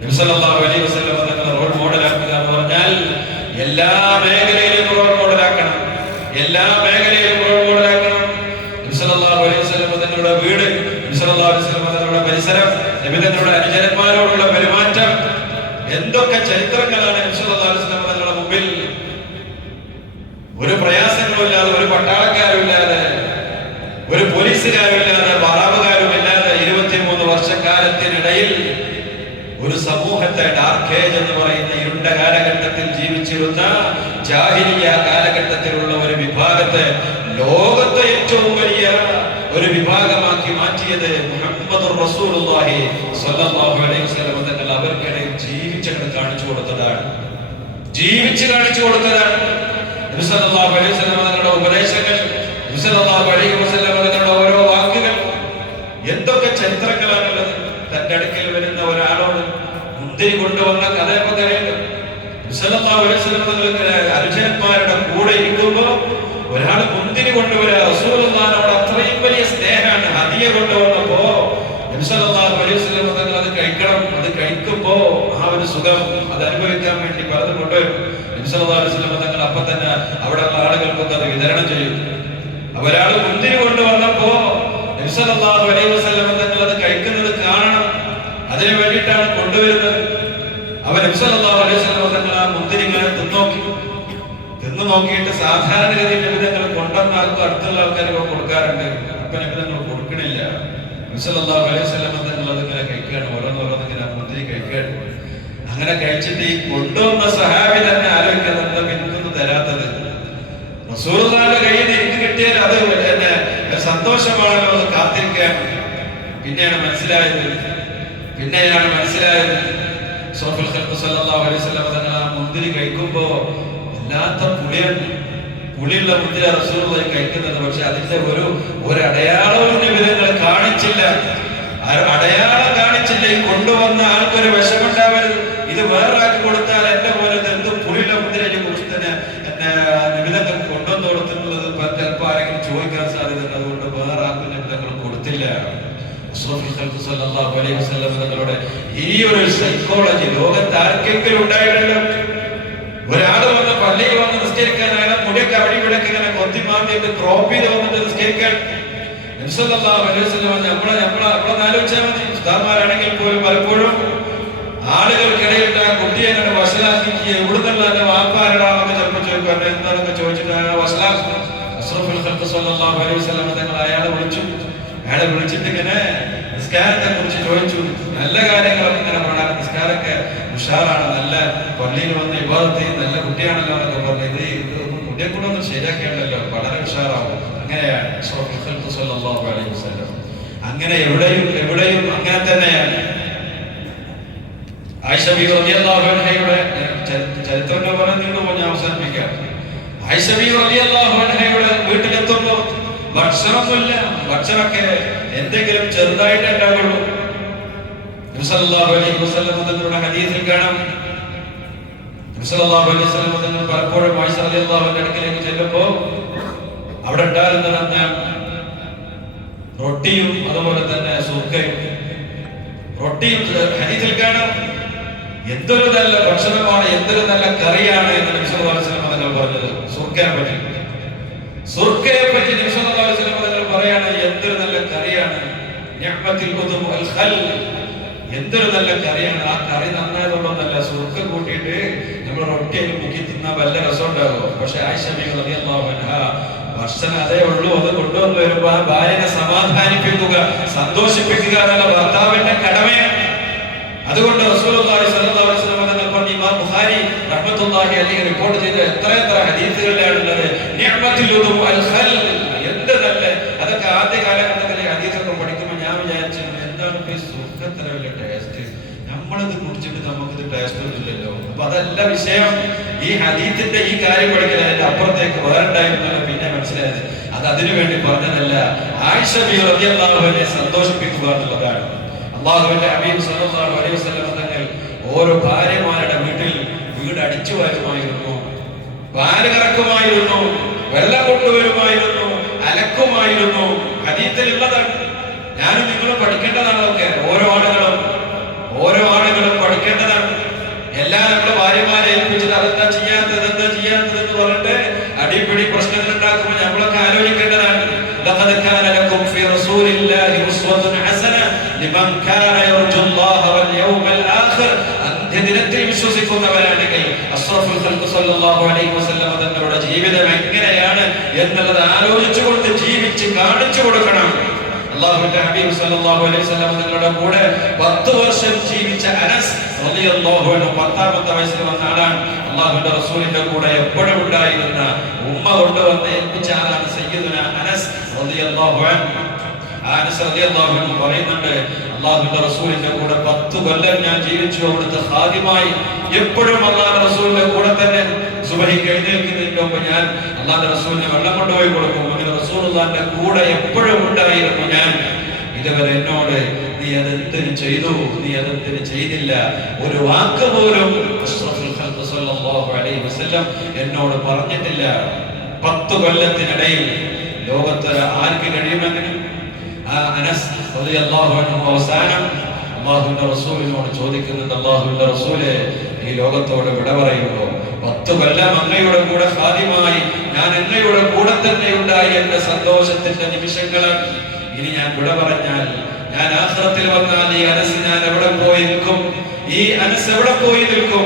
നബി സല്ലല്ലാഹു അലൈഹി വസല്ലം തങ്ങളെ റോൾ മോഡലാക്കുക എന്ന് പറഞ്ഞാൽ എല്ലാ മേഖലയിലും റോൾ മോഡലാക്കണം. നബി സല്ലല്ലാഹു അലൈഹി വസല്ലം തങ്ങളുടെ വീട്, നബി സല്ലല്ലാഹു അലൈഹി വസല്ലം തങ്ങളുടെ പരിസരം, നബി തങ്ങളുടെ അനുചരന്മാരോടുള്ള പെരുമാറ്റം, എന്തൊക്കെ ചരിത്രങ്ങളാണ് നബി സല്ലല്ലാഹു അലൈഹി വസല്ലം തങ്ങളുടെ മുമ്പിൽ. ഒരു പ്രയാസങ്ങളുമില്ലാതെ, ഒരു പട്ടാളക്കാരുമില്ലാതെ, ഒരു പോലീസുകാരുമില്ലാതെ, ബറാബുകാരുമില്ലാതെ 23 വർഷക്കാലത്തിനിടയിൽ ഒരു സമൂഹത്തെ, ഡാർക്ക് ഏജ് എന്ന് പറയുന്ന ഇരുണ്ട കാലഘട്ടത്തിൽ ജീവിച്ചിരുന്ന ജാഹിലിയ്യ കാലഘട്ടത്തിലുള്ള ഒരു വിഭാഗത്തെ ലോകത്തെ ഏറ്റവും വലിയ ഒരു വിഭാഗമാക്കി മാറ്റിയത് മുഹമ്മദുർ റസൂലുള്ളാഹി സ്വല്ലല്ലാഹു അലൈഹി വസല്ലം തങ്ങൾ അവർക്കിടയിൽ ജീവിച്ചു കാണിച്ചു കൊടുത്തതാണ്. നബി സല്ലല്ലാഹു അലൈഹി വസല്ലം തങ്ങളുടെ ഉപദേശങ്ങൾ, നബി സല്ലല്ലാഹു അലൈഹി വസല്ലം തങ്ങളുടെ ഓരോ വാക്കുകൾ, എന്തൊക്കെ ചരിത്രങ്ങളാണുള്ളത്. തന്റെ അടുക്കൽ വരുന്ന ഒരാളോട് മുന്തിരി കൊണ്ടുവന്ന കഥയൊക്കെ കരയുന്നത്. നബി സല്ലല്ലാഹു അലൈഹി വസല്ലം തങ്ങളുടെ അനുചരന്മാരുടെ കൂടെ ഇരിക്കുമ്പോൾ ഒരാൾ മുന്തിരി കൊണ്ടുവരാ, റസൂലുള്ളാഹിനോട് അത്രയും വലിയ സ്നേഹമാണ്. ഹദിയ കൊണ്ടുവന്നപ്പോ നബി സല്ലല്ലാഹു അലൈഹി വസല്ലം തങ്ങൾ അത് കഴിക്കണം. അത് കഴിക്കുമ്പോ ആ ഒരു സുഖം അത് അനുഭവിക്കാൻ വേണ്ടി പലതും കൊണ്ടുവരും. നബി സല്ലല്ലാഹു അലൈഹി വസല്ലം തങ്ങൾ അപ്പൊ തന്നെ അവിടെയുള്ള ആളുകൾക്കൊക്കെ അത് വിതരണം ചെയ്യും. ഒരാൾ മുന്തിരി കൊണ്ടുവന്നപ്പോ നബി സല്ലല്ലാഹു അലൈഹി വസല്ലം തങ്ങൾ അത് കഴിക്കുന്നത് കാണണം. അതിനു വേണ്ടിയിട്ടാണ് കൊണ്ടുവരുന്നത്. നബി സല്ലല്ലാഹു അലൈഹി വസല്ലം തങ്ങൾ ആ മുന്തിരി ഇങ്ങനെ തിന്നു നോക്കിയിട്ട് സാധാരണഗതിയിൽ നബി തങ്ങൾ കൊണ്ടുവന്നാർക്കും അടുത്തുള്ള ആൾക്കാർക്ക് കൊടുക്കാറുണ്ട്. അപ്പൊ നബി തങ്ങൾ കൊടുക്കണില്ല. നബി സല്ലല്ലാഹു അലൈഹി വസല്ലം തങ്ങൾ അതിങ്ങനെ കഴിക്കുകയാണ്. ഓരോന്നിങ്ങനെ മുന്തിരി കഴിക്കുകയാണ്. അങ്ങനെ കഴിച്ചിട്ട് ഈ കൊണ്ടുവന്ന സഹാബി തന്നെ ആലോചിക്കുന്നത് എനിക്കൊന്നും തരാത്തത്. റസൂലുള്ളാഹിയുടെ കയ്യിൽ നിന്ന് എനിക്ക് കിട്ടിയാൽ അത് എന്നെ സന്തോഷമാണല്ലോ എന്ന് കാത്തിരിക്കാൻ. പിന്നെയാണ് മനസ്സിലായത് സല്ലല്ലാഹു അലൈഹി വസല്ലം തങ്ങൾ ആ മുന്തിരി കഴിക്കുമ്പോ വല്ലാത്ത പുളിയുള്ള മുന്തിരി റസൂലുള്ളാഹി കഴിക്കുന്നത്. പക്ഷെ അതിന്റെ ഒരു അടയാളവും നബിതങ്ങൾ കാണിച്ചില്ല. അടയാളം കാണിച്ചില്ല. ഈ കൊണ്ടുവന്ന ആൾക്കൊരു വിഷമുണ്ടാവരുത്, ഇത് വേറൊരാൾക്ക് കൊടുത്താൽ എന്റെ പോലെ എന്തും പുളിയുള്ള മുന്തിരി കുറിച്ച് തന്നെ എന്നെ നബിതങ്ങൾ കൊണ്ടുവന്ന് കൊടുത്തിട്ടുള്ളത് ചിലപ്പോൾ ആരെങ്കിലും ചോദിക്കാൻ സാധ്യതയുണ്ട്. അതുകൊണ്ട് വേറെ ആർക്കും നബിതങ്ങൾ കൊടുത്തില്ല. സല്ലല്ലാഹു അലൈഹി വസല്ലം ഈ ഒരു സൈക്കോളജി ലോകത്ത് ആർക്കെങ്കിലും ഉണ്ടായിട്ടുണ്ടോ? ഒരാള് വന്ന് പള്ളിയിൽ വന്ന് നിസ്കരിക്കാൻ അയാളെ മുടിയൊക്കെ അവിടെ ഇവിടെയൊക്കെ ഇങ്ങനെ കൊത്തി മാറ്റിയിട്ട് ക്രോപ്പ് ചെയ്ത് വന്നിട്ട് നിസ്കരിക്കാൻ നമ്മളെ ആലോചിച്ചാൽ മതി. ഉസ്താദ്മാരാണെങ്കിൽ പോലും പലപ്പോഴും ആളുകൾക്കിടയിൽ ആ കുട്ടിയെ അങ്ങനെ വഷളാക്കി എവിടുന്നുള്ള എന്റെ വാപ്പാരടാന്നൊക്കെ ചിലപ്പോൾ ചോദിക്കും. എന്താണെന്നൊക്കെ ചോദിച്ചിട്ട് വഷളാക്കും. അഷ്റഫുൽ ഖൽഖ് സ്വല്ലല്ലാഹു അലൈഹി വസല്ലം തങ്ങൾ അയാളെ വിളിച്ചിട്ട് ഇങ്ങനെ നിസ്കാരത്തെ കുറിച്ച് ചോദിച്ചു. നല്ല കാര്യങ്ങളൊക്കെ ഇങ്ങനെ പറയാൻ, നിസ്കാരമൊക്കെ ഉഷാറാണ്, നല്ല പള്ളിയിൽ വന്ന് ഇബാദത്ത് ചെയ്യുന്ന നല്ല കുട്ടിയാണല്ലോ എന്നൊക്കെ പറഞ്ഞു. ഇത് കുട്ടിയെ കൂടെ ഒന്നും ശരിയാക്കേണ്ടല്ലോ, വളരെ ഉഷാറാവും. അങ്ങനെയാണ് അഷ്റഫുൽ ഖൽഖ് സ്വല്ലല്ലാഹു അലൈഹി വസല്ലം. അങ്ങനെ എവിടെയും അങ്ങനെ തന്നെയാണ്. ആയിഷ ബീവി റളിയല്ലാഹു അൻഹയുടെ ചരിത്രം പറയാൻ നീണ്ടുപോ, ഞാൻ അവസാനിപ്പിക്കാം. ആയിഷ ബീവി റളിയല്ലാഹു അൻഹയുടെ വീട്ടിലെത്തുമ്പോ ഭക്ഷണമൊന്നുമില്ല. ഭക്ഷണമൊക്കെ എന്തെങ്കിലും ചെറുതായിട്ട് ഉണ്ടാവുള്ളൂ. നബി സല്ലല്ലാഹു അലൈഹി വസല്ലം തങ്ങളുടെ ഹദീസിൽ കാണാം, നബി സല്ലല്ലാഹു അലൈഹി വസല്ലം തങ്ങൾ പലപ്പോഴും ആയിഷ റളിയല്ലാഹു അൻഹയുടെ അടുക്കലേക്ക് ചെല്ലുമ്പോ അവിടെ ഉണ്ടാകുന്ന റൊട്ടിയും അതുപോലെ തന്നെ സുർക്കയും. റൊട്ടിയും ഹദീസിൽ കാണാം എന്തൊരു നല്ല ഭക്ഷണമാണ്, എന്തൊരു നല്ല കറിയാണ് എന്ന് നബി സല്ലല്ലാഹു അലൈഹി വസല്ലം തങ്ങൾ പറഞ്ഞത്. സുർക്കയെ പറ്റി നബി സല്ലല്ലാഹു അലൈഹി വസല്ലം തങ്ങൾ പറയാണ്, എന്തൊരു നല്ല കറിയാണ്. നിഅ്മത്തുൽ ഉദും അൽ ഖൽ, എന്തൊരു നല്ല കറിയാണ്. ആ കറി നന്നായതുകൊണ്ടൊന്നല്ല, സുർക്ക കൂട്ടിയിട്ട് നമ്മൾ റൊട്ടിയിൽ മുക്കി തിന്നാൻ വല്ല രസം ഉണ്ടാകും. പക്ഷെ ആയിഷ ബീവി റളിയല്ലാഹു അൻഹ ഭക്ഷണം അതേ ഉള്ളൂ, അത് കൊണ്ടുവന്ന് വരുമ്പോ ആ ഭാര്യനെ സമാധാനിപ്പിക്കുക, സന്തോഷിപ്പിക്കുക എന്നുള്ള ഭർത്താവിന്റെ കടമയാണ്. അതുകൊണ്ട് റസൂലുള്ളാഹി സ്വല്ലല്ലാഹു അലൈഹി വസല്ലം തങ്ങൾ പറഞ്ഞു, ഇമാം ബുഖാരി റഹ്മത്തുള്ളാഹി അലൈഹി റിപ്പോർട്ട് ചെയ്ത എത്ര ഹദീസുകളിലാണുള്ളത്. നിഅ്മത്തുൽ ഉദും അൽ ഖൽ, എന്ത് നല്ല. അതൊക്കെ ആദ്യ കാലഘട്ടത്തിലെ ഹദീസൊക്കെ പഠിക്കുമ്പോൾ ഞാൻ വിചാരിച്ചു, എന്താണ് ഈ സുർക്കത്ര വലിയ ടേസ്റ്റ്, നമ്മളിത് കുടിച്ചിട്ട് നമുക്കിത് ടേസ്റ്റ് ഒന്നുമില്ലല്ലോ. അപ്പൊ അതല്ല വിഷയം. ഈ ഹദീസിന്റെ ഈ കാര്യം പഠിക്കൽ അതിന്റെ അപ്പുറത്തേക്ക് വേറുണ്ടായിരുന്നല്ലോ പിന്നെ മനസ്സിലായത്. അത് അതിനു വേണ്ടി പറഞ്ഞതല്ല, ആയിഷ ബീവി റളിയല്ലാഹു അൻഹയെ സന്തോഷിപ്പിക്കുക എന്നുള്ളതാണ്. അല്ലാഹുവിന്റെ ഹബീബ് സ്വല്ലല്ലാഹു അലൈഹി വസല്ലം തങ്ങൾ ഓരോ ഭാര്യമാരുടെ വീട് അടിച്ചു വാരുമായിരുന്നു, പാല് കറക്കുമായിരുന്നു, വെള്ളം കൊണ്ടുവരുമായിരുന്നു, അലക്കുമായിരുന്നു. ഹദീസിലുള്ളതാണ്. ഞാനും നിങ്ങളും പഠിക്കേണ്ടതാണ്. അതൊക്കെ ഓരോ ആളുകളും പഠിക്കേണ്ടതാണ്. എല്ലാം നമ്മുടെ ഭാര്യമാരെ ഏൽപ്പിച്ചിട്ട് അതെന്താ ചെയ്യാത്തത് എന്ന് പറഞ്ഞിട്ട് അടിപിടി പ്രശ്നങ്ങൾ ഉണ്ടാക്കുമ്പോൾ നമ്മളൊക്കെ ആലോചിക്കേണ്ടതാണ്. ലഖദ് കാന ലക്കും ഫീ റസൂലില്ലാഹി ഉസ്വത്തുൻ ഹസന ലിമൻ കാന യർജുല്ലാഹ വൽ യൗമൽ ആഖിർ. അന്ത്യദിനത്തിൽ വിശ്വസിക്കുന്നവരാണെങ്കിൽ അഷ്റഫുൽ ഖൽഖ് സ്വല്ലല്ലാഹു അലൈഹി വസല്ലം തങ്ങളുടെ ജീവിതം എങ്ങനെയാണ് എന്നുള്ളത് ആലോചിച്ചുകൊണ്ട് ജീവിച്ച് കാണിച്ചു കൊടുക്കണം. അല്ലാഹുവിന്റെ ഹബീബ് സല്ലല്ലാഹു അലൈഹി വസല്ലം തങ്ങളുടെ കൂടെ 10 വർഷം ജീവിച്ച അനസ് റളിയല്ലാഹു അൻഹു 10ാമത്തെ വയസ്സിൽ വന്ന ആളാണ്. അല്ലാഹുവിന്റെ റസൂലിന്റെ കൂടെ എപ്പോഴും ഉണ്ടായിരുന്ന, ഉമ്മ കൊണ്ടുവന്ന് ഏൽപ്പിച്ച ആളാണ് സയ്യിദുനാ അനസ് റളിയല്ലാഹു അൻഹു. അനസ് റളിയല്ലാഹു അൻഹു പറയുന്നുണ്ട്, അല്ലാഹുവിന്റെ റസൂലിന്റെ കൂടെ 10 കൊല്ലം ഞാൻ ജീവിച്ചു. അവിടുത്തെ ഖാദിമായി എപ്പോഴും അല്ലാഹുവിന്റെ റസൂലിന്റെ കൂടെ തന്നെ. സുബഹിക്ക് എഴുന്നേൽക്കുന്നതിന് മുമ്പ് ഞാൻ അല്ലാഹുവിന്റെ റസൂലിനെ വെള്ളം കൊണ്ടുപോയി കൊടുക്കും. അങ്ങനെ റസൂലുള്ളാഹിന്റെ കൂടെ എപ്പോഴും ഉണ്ടായിരുന്നു ഞാൻ. ഇതുവരെ എന്നോട് നീ അതെന്തിന് ചെയ്തു, നീ അതെന്തിന് ചെയ്തില്ല, ഒരു വാക്ക് പോലും അഷ്റഫുൽ ഖൽഖ് സ്വല്ലല്ലാഹു അലൈഹി വസല്ലം എന്നോട് പറഞ്ഞിട്ടില്ല. 10 കൊല്ലത്തിനിടയിൽ ലോകത്ത് ആർക്ക് കഴിയുമെങ്കിലും അനസ് റളിയല്ലാഹു അൻഹു അവസാനം അല്ലാഹുവിന്റെ റസൂലിനോട് ചോദിക്കുന്നുണ്ട്, അല്ലാഹുവിന്റെ റസൂലേ, ഈ ലോകത്തോട് വിട പറയുമ്പോൾ 10 കൊല്ലം അങ്ങയുടെ കൂടെ ഖാദിമായി ഞാൻ അങ്ങയുടെ കൂടെ തന്നെ ഉണ്ടായി. എന്റെ സന്തോഷത്തിന്റെ നിമിഷങ്ങളാണ്. ഇനി ഞാൻ വിട പറഞ്ഞാൽ, ഞാൻ ആഖിറത്തിൽ വന്നാൽ ഈ അനസ് ഞാൻ എവിടെ പോയി നിൽക്കും? ഈ അനസ് എവിടെ പോയി നിൽക്കും?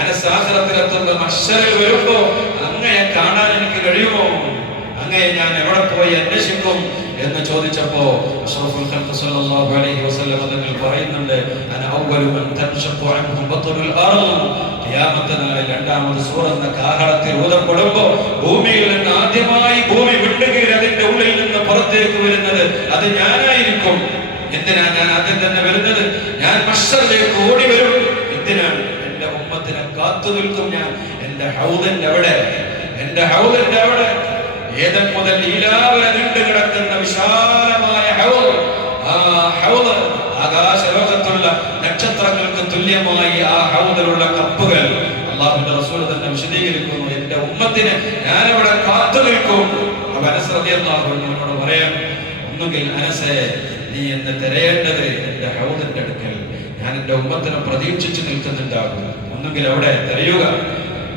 അനസ് ആഖിറത്തിലെത്തുന്ന മഹ്ശറിൽ വരുമ്പോ അങ്ങയെ കാണാൻ എനിക്ക് കഴിയുമോ? അങ്ങയെ ഞാൻ എവിടെ പോയി അന്വേഷിക്കും എന്ന് ചോദിച്ചപ്പോ അഷ്റഫുൽ ഖൽഖ് സ്വല്ലല്ലാഹു അലൈഹി വസല്ലം തങ്ങൾ പറയുന്നുണ്ട്, അന അവ്വലു മൻ തൻഷഖു അൻഹു ബത്റുൽ അർള്. ഖിയാമത്ത് നാളിൽ 2ാമത് സൂറത്ത് കാഹളത്തിൽ ഊതപ്പെടുമ്പോ ഭൂമിയിൽ നിന്ന് ആദ്യമായി ഭൂമി വിട്ടുകീറി അതിന്റെ ഉള്ളിൽ നിന്ന് പുറത്തേക്ക് വരുന്നത് അത് ഞാനായിരിക്കും. എന്തിനാ ഞാൻ ആദ്യം തന്നെ വരുന്നത്? ഞാൻ മഹ്ശറിലേക്ക് ഓടി വരും. എന്തിനാണ്? എന്റെ ഉമ്മത്തിനെ കാത്തു നിൽക്കും ഞാൻ. എന്റെ ഹൗദിന്റെ അവിടെ ഏതൻ മുതൽ ഈലാവരെ നീണ്ടു കിടക്കുന്ന വിശാലമായ ഹൗദ്, ആ ഹൗദ് ആകാശലോകത്തുള്ള നക്ഷത്രങ്ങൾക്ക് തുല്യമായി ആ ഹൗദിലുള്ള കപ്പുകൾ. അല്ലാഹുവിന്റെ റസൂൽ തന്നെ വിശദീകരിക്കുന്നു, എന്റെ ഉമ്മത്തിനെ ഞാനവിടെ കാത്തു നിൽക്കും. അപ്പൊ അനസ് റളിയല്ലാഹു അൻഹുവിനോട് പറയാം, ഒന്നുകിൽ അനസേ, നീ എന്നെ തിരയേണ്ടത് എന്റെ ഹൗദിന്റെ അടുക്കൽ, ഞാൻ എൻ്റെ ഉമ്മത്തിനെ പ്രതീക്ഷിച്ച് നിൽക്കുന്നുണ്ടാകും. ഒന്നുകിൽ അവിടെ തെരയുക,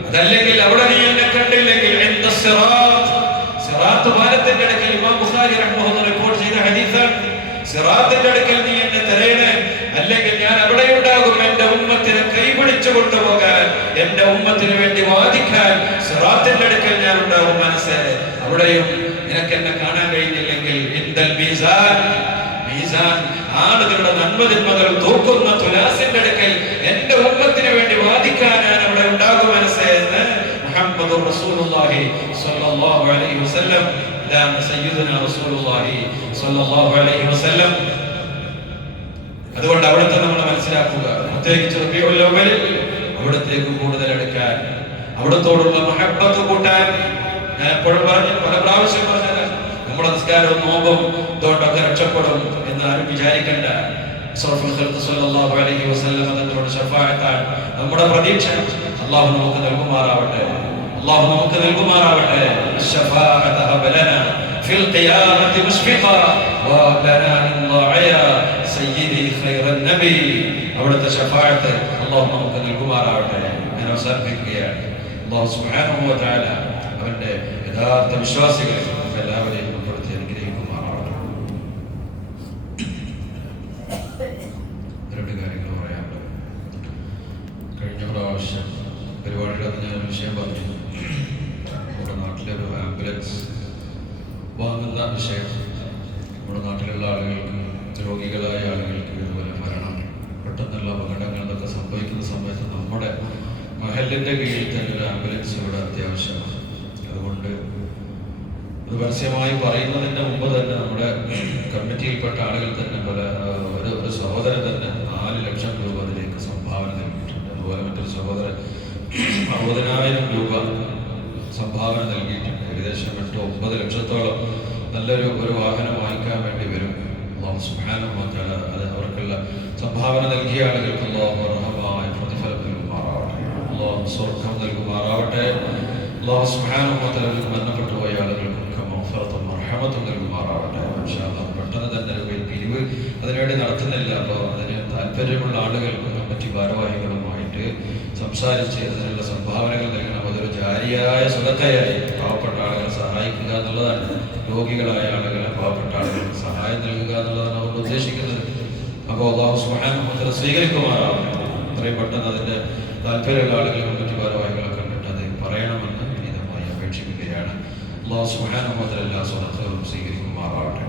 അതല്ലെങ്കിൽ അവിടെ നീ എന്നെ കണ്ടില്ലെങ്കിൽ സിറാത്ത് പാലത്തിന്റെ അടുക്കൽ ഇമാം ബുഖാരി റഹ്മത്തുള്ളാഹി റിപ്പോർട്ട് ചെയ്ത ഹദീസാണ്. സിറാത്തിന്റെ അടുക്കൽ നീ എന്നെ തെരയണേ, അല്ലെങ്കിൽ ഞാൻ അവിടെ ഉണ്ടാകും. എന്റെ ഉമ്മത്തിനെ കൈപിടിച്ചു കൊണ്ടുപോകാൻ, എന്റെ ഉമ്മത്തിന് വേണ്ടി വാദിക്കാൻ സിറാത്തിന്റെ അടുക്കൽ ഞാൻ ഉണ്ടാകും. മനസ്സേ, അവിടെയും നിനക്ക് എന്നെ കാണാൻ കഴിഞ്ഞില്ലെങ്കിൽ ഇൻദൽ മീസാൻ, ആളുകളുടെ നന്മതിന്മകൾ തൂക്കുന്ന തുലാസിന്റെ അടുക്കൽ എന്റെ ഉമ്മത്തിന് വേണ്ടി വാദിക്കാൻ ഞാൻ അവിടെ ഉണ്ടാകും. മനസ്സേ എന്ന് മുഹമ്മദുർ റസൂലുള്ളാഹി സ്വല്ലല്ലാഹു അലൈഹി വസല്ലം, സയ്യിദുനാ റസൂലുള്ളാഹി സ്വല്ലല്ലാഹു അലൈഹി വസല്ലം. അതുകൊണ്ട് അവിടുത്തെ നമ്മൾ മനസ്സിലാക്കുക, പ്രത്യേകിച്ച് റബീഉൽ അവ്വലിൽ അവിടത്തേക്ക് കൂടുതൽ അടുക്കാൻ, അവിടത്തോടുള്ള മഹബ്ബത്ത് കൂട്ടാൻ. ഞാൻ എപ്പോഴും പറഞ്ഞു, പല പ്രാവശ്യം പറഞ്ഞത്, നമ്മുടെ നിസ്കാരവും നോമ്പും ഇതുകൊണ്ടൊക്കെ രക്ഷപ്പെടും എന്ന് ആരും വിചാരിക്കേണ്ട. സല്ലല്ലാഹു അലൈഹി വസല്ലം തങ്ങളുടെ ശഫാഅത്താണ് നമ്മുടെ പ്രതീക്ഷ. അല്ലാഹു നമുക്ക് നൽകുമാറാവട്ടെ, അല്ലാഹു നമുക്ക് നൽകുമാറാവട്ടെ. ശഫാഅത ഹബലന ഫിൽ ഖിയാമത്തി മുസ്ബിഖാ വലനാ ഇൻദായ സയ്യിദി ഖൈറൻ നബി. അവിടുത്തെ ശഫാഅത്ത് അല്ലാഹു നമുക്ക് നൽകുമാറാവട്ടെ. ഞാൻ അവസാനിപ്പിക്കുകയാണ്. അല്ലാഹു സുബ്ഹാനഹു വ തആല അവന്റെ യഥാർത്ഥ വിശ്വാസികളെ എല്ലാവരെയും ഉൾപ്പെടുത്തി അനുഗ്രഹിക്കുമാറാവട്ടെ. രണ്ട് കാര്യങ്ങൾ പറയാനുണ്ട്. കഴിഞ്ഞ പ്രാവശ്യം പരിപാടിയുടെ ഞാനൊരു വിഷയം പറഞ്ഞു. നമ്മുടെ നാട്ടിലൊരു ആംബുലൻസ് വാങ്ങുന്ന വിഷയം. നമ്മുടെ നാട്ടിലുള്ള ആളുകൾക്ക്, രോഗികളായ ആളുകൾക്ക് ഇതുപോലെ മരണം, പെട്ടെന്നുള്ള അപകടങ്ങൾ ഇതൊക്കെ സംഭവിക്കുന്ന സമയത്ത് നമ്മുടെ മഹലിന്റെ കീഴിൽ തന്നെ ഒരു ആംബുലൻസ് ഇവിടെ അത്യാവശ്യമാണ്. അതുകൊണ്ട് ഇത് പരസ്യമായി പറയുന്നതിന്റെ മുമ്പ് തന്നെ നമ്മുടെ കമ്മിറ്റിയിൽപ്പെട്ട ആളുകൾ തന്നെ ഒരു സഹോദരൻ തന്നെ 4 ലക്ഷം രൂപ അതിലേക്ക് സംഭാവന നൽകിയിട്ടുണ്ട്. അതുപോലെ മറ്റൊരു സഹോദരൻ 60,000 രൂപ സംഭാവന നൽകിയിട്ടുണ്ട്. ഏകദേശം 8-9 ലക്ഷത്തോളം നല്ലൊരു വാഹനം വാങ്ങിക്കാൻ വേണ്ടി വരും. അല്ലാഹു സുബ്ഹാനഹു വ തആല അത് അവർക്കുള്ള സംഭാവന നൽകിയ ആളുകൾക്ക് അല്ലാഹു അർഹമായ പ്രതിഫലം നൽകുമാറാവട്ടെ, അല്ലാഹു സ്വർഗ്ഗം നൽകുമാറാവട്ടെ. അല്ലാഹു സുബ്ഹാനഹു വ തആല മരണപ്പെട്ടു പോയ ആളുകൾക്ക് മഗ്ഫിറത്തും മർഹമത്തും നൽകുമാറാവട്ടെ. ഇൻഷാ അല്ലാഹ് പെട്ടെന്ന് തന്നെ ഒരു പിരിവ് അതിനുവേണ്ടി നടത്തുന്നില്ല. അപ്പോൾ അതിന് താല്പര്യമുള്ള ആളുകൾ കമ്മിറ്റി ഭാരവാഹികളുമായിട്ട് സംസാരിച്ച് അതിനുള്ള സംഭാവനകൾ നൽകണം. അതൊരു ജാരിയായ സ്വതക്കയായി പാവപ്പെട്ട ആളുകളെ സഹായിക്കുക എന്നുള്ളതാണ്. രോഗികളായ ആളുകളെ, പാവപ്പെട്ട ആളുകൾക്ക് സഹായം നൽകുക എന്നുള്ളതാണ് അവർ ഉദ്ദേശിക്കുന്നത്. അപ്പോൾ അല്ലാഹു സുബ്ഹാനഹു വ തആല സ്വീകരിക്കുമാറാവട്ടെ. എത്രയും പെട്ടെന്ന് അതിന്റെ താല്പര്യമുള്ള ആളുകൾ കമ്മിറ്റി ഭാരവാഹികളെ കണ്ടിട്ട് അത് പറയണമെന്ന് വിനീതമായി അപേക്ഷിക്കുകയാണ്. അല്ലാഹു സുബ്ഹാനഹു വ തആല എല്ലാ സ്വതക്കകളും സ്വീകരിക്കുമാറാവട്ടെ.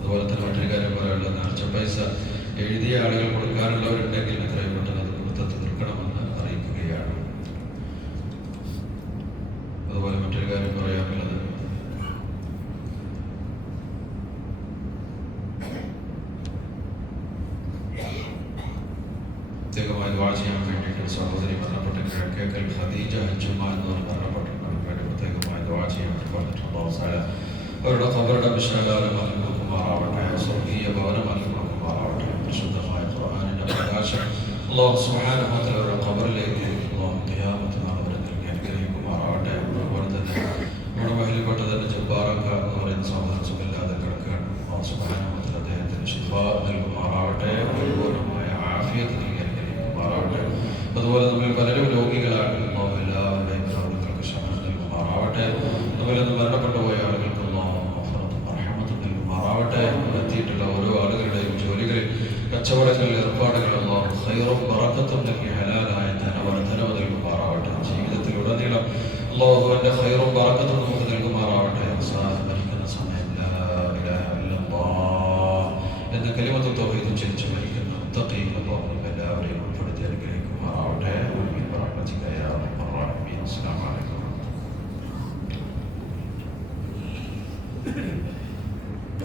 അതുപോലെ തന്നെ മറ്റൊരു കാര്യം പറയാനുള്ളത്, നേർച്ച പൈസ എഴുതിയ ആളുകൾ കൊടുക്കാനുള്ളവരുണ്ടെങ്കിൽ എത്രയും പെട്ടെന്ന് അത് കൊടുത്ത് തീർക്കണമെന്ന് അറിയിക്കുകയാണ്. അതുപോലെ മറ്റൊരു കാര്യം പറയാനുള്ളത്, പ്രത്യേകമായി ദുആ ചെയ്യാൻ വേണ്ടിയിട്ട് സഹോദരി മരണപ്പെട്ട കിഴക്കേക്കൽ ഖദീജ ഹജ്ജുമ എന്ന് പറഞ്ഞ് മരണപ്പെട്ടിട്ടുണ്ട്. വേണ്ടി പ്രത്യേകമായി ദുആ ചെയ്യാൻ വേണ്ടി പറഞ്ഞിട്ടുണ്ട്. അവരുടെ ഖബറുടെ വിശാലകാലം നൽകുമാറാവട്ടെ, സ്വർഗീയ ഭവനം നൽകുമാറാവട്ടെ. പരിശുദ്ധമായ ഖുർആനിന്റെ പ്രകാശം അല്ലാഹു സുബ്ഹാനഹു വ തആല അവരുടെ ഖബറിലേക്ക് അല്ലാഹു ഖിയാമത്ത് നാൾ വരെ നൽകി അനുഗ്രഹിക്കുമാറാവട്ടെ. അതുപോലെ തന്നെ നമ്മുടെ മഹലിൽപ്പെട്ട തന്നെ ജബ്ബാറക്ക എന്ന് പറയുന്ന സഹോദരൻ സുഖമില്ലാതെ കിടക്കുകയാണ്. അല്ലാഹു സുബ്ഹാനഹു വ തആല അദ്ദേഹത്തിന് ശിഫ നൽകുമാറാവട്ടെ, പരിപൂർണ്ണമായ ആഫിയത്ത് നൽകി അനുഗ്രഹിക്കുമാറാവട്ടെ. അതുപോലെ നമ്മൾ പലരും രോഗികളാണ്. അല്ലാഹു എല്ലാവരുടെയും രോഗങ്ങൾക്ക് ശമനം നൽകുമാറാവട്ടെ. അതുപോലെ മരണപ്പെട്ടു പോയ ആളുകൾക്ക് എത്തിയിട്ടുള്ള ഓരോ ആളുകളുടെയും ജോലികളിൽ, കച്ചവടങ്ങളിൽ, ഏർപ്പാടുകൾ അല്ലാഹു ഖൈറും ബറക്കത്തും നൽകി ഹലാലായ ധനവർദ്ധനവ് നൽകുമാറാവട്ടെ. ജീവിതത്തിലുടനീളം അല്ലാഹുവിന്റെ ഖൈറും ബറക്കത്തും നമുക്ക് നൽകുമാറാവട്ടെ. അവസാനം മരിക്കുന്ന സമയം ലാ ഇലാഹ ഇല്ലല്ലാഹ് എന്ന കലിമത്ത് തൗഹീദ് ഉച്ചരിച്ച് മരിക്കുന്ന മുത്തഖീൻ അല്ലാഹു